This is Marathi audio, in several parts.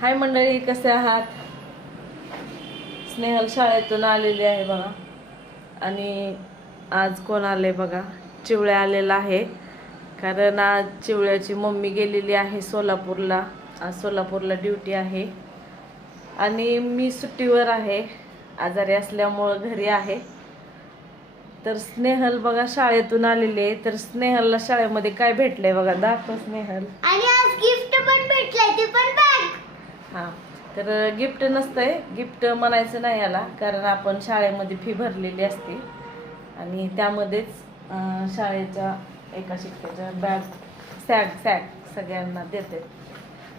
हाय मंडळी, कसे आहात? स्नेहल शाळेतून आलेली आहे बघा. आणि आज कोण आले बघा, चिवळ्या आलेला आहे. कारण आज चिवळ्याची मम्मी गेलेली आहे सोलापूरला. आज सोलापूरला ड्युटी आहे आणि मी सुट्टीवर आहे, आजारी असल्यामुळं घरी आहे. तर स्नेहल बघा शाळेतून आलेली आहे. तर स्नेहलला शाळेमध्ये काय भेटलंय बघा, दाखव स्नेहल. आणि आज गिफ्ट पण भेटलंय, ते पण बॅग. हां, तर गिफ्ट नसतंय, गिफ्ट म्हणायचं नाही याला, कारण आपण शाळेमध्ये फी भरलेली असते आणि त्यामध्येच शाळेच्या एका शिक्षकाच्या बॅग सॅग सगळ्यांना देते.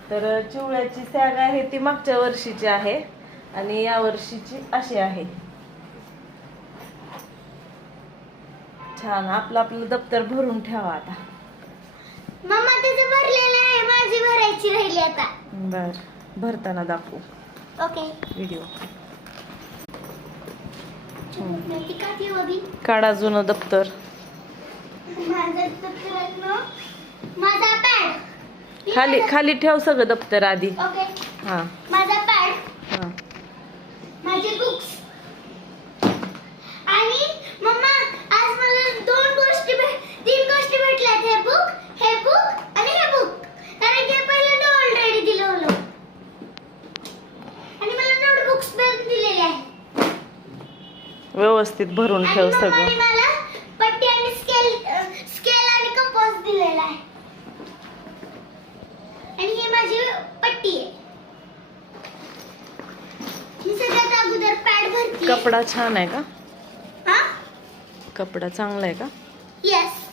तर चिवळ्याची सॅग आहे ती मागच्या वर्षीची आहे आणि या वर्षीची अशी आहे. छान, आपलं दप्तर भरून ठेवा आता. मम्मा त्याचं भरलेलं आहे, माझी भरायची राहिली आता. बर, भरताना दाखवू ओके. व्हिडिओ. ती का ती हवी? काढा जुनं दप्तर. माझं दप्तर आहे ना, माझा पॅड खाली खाली ठेव सगळं दप्तर आधी. ओके. हां माझा पॅड, हां. माझे बुक्स. आणि मम्मा आज मला तीन गोष्टी भेटल्यात. हे बुक आणि हे बुक. कारण की पहिल्यांदा ऑलरेडी दिलं होतं. आणि मला नोटबुक्स पण दिलेले आहे. व्यवस्थित भरून ठेव आणि सगळं. मम्माने मला पट्टी आणि स्केल आणि कंपास दिलेला आहे. आणि ही माझी पट्टी आहे. मी सगळ्यात अगोदर पॅड भरते. कपडा छान आहे का? हां, कपडा चांगला आहे का? येस.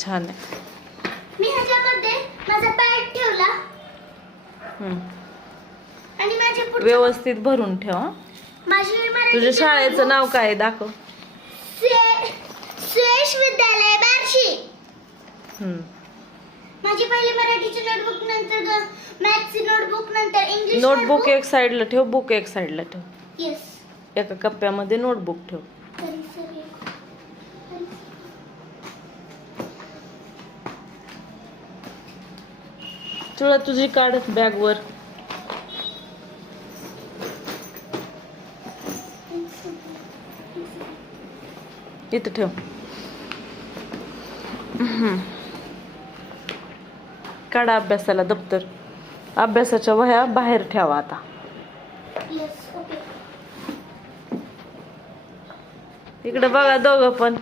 छान आहे. मी ह्याच्यामध्ये माझा पॅड ठेवला आणि माझे पुढचे व्यवस्थित भरून ठेव. हं? माझी मराठी तुझ्या शाळेचं नाव काय आहे? दाखव. सुयश विद्यालय बार्शी. हम्म. माझी पहिली मराठीची नोटबुक, नंतर मॅथ्सची नोटबुक, नंतर इंग्लिश नोटबुक एक साईडला ठेव, बुक एक साईडला ठेव. येस. एका कप्प्यामध्ये नोटबुक ठेव. तुला तुझी काढ बॅग वर. इथं ठेव. काढा अभ्यासाला दप्तर. अभ्यासाच्या वह्या बाहेर ठेवा आता. येस. ओके. इकडे बघा दोघं पण.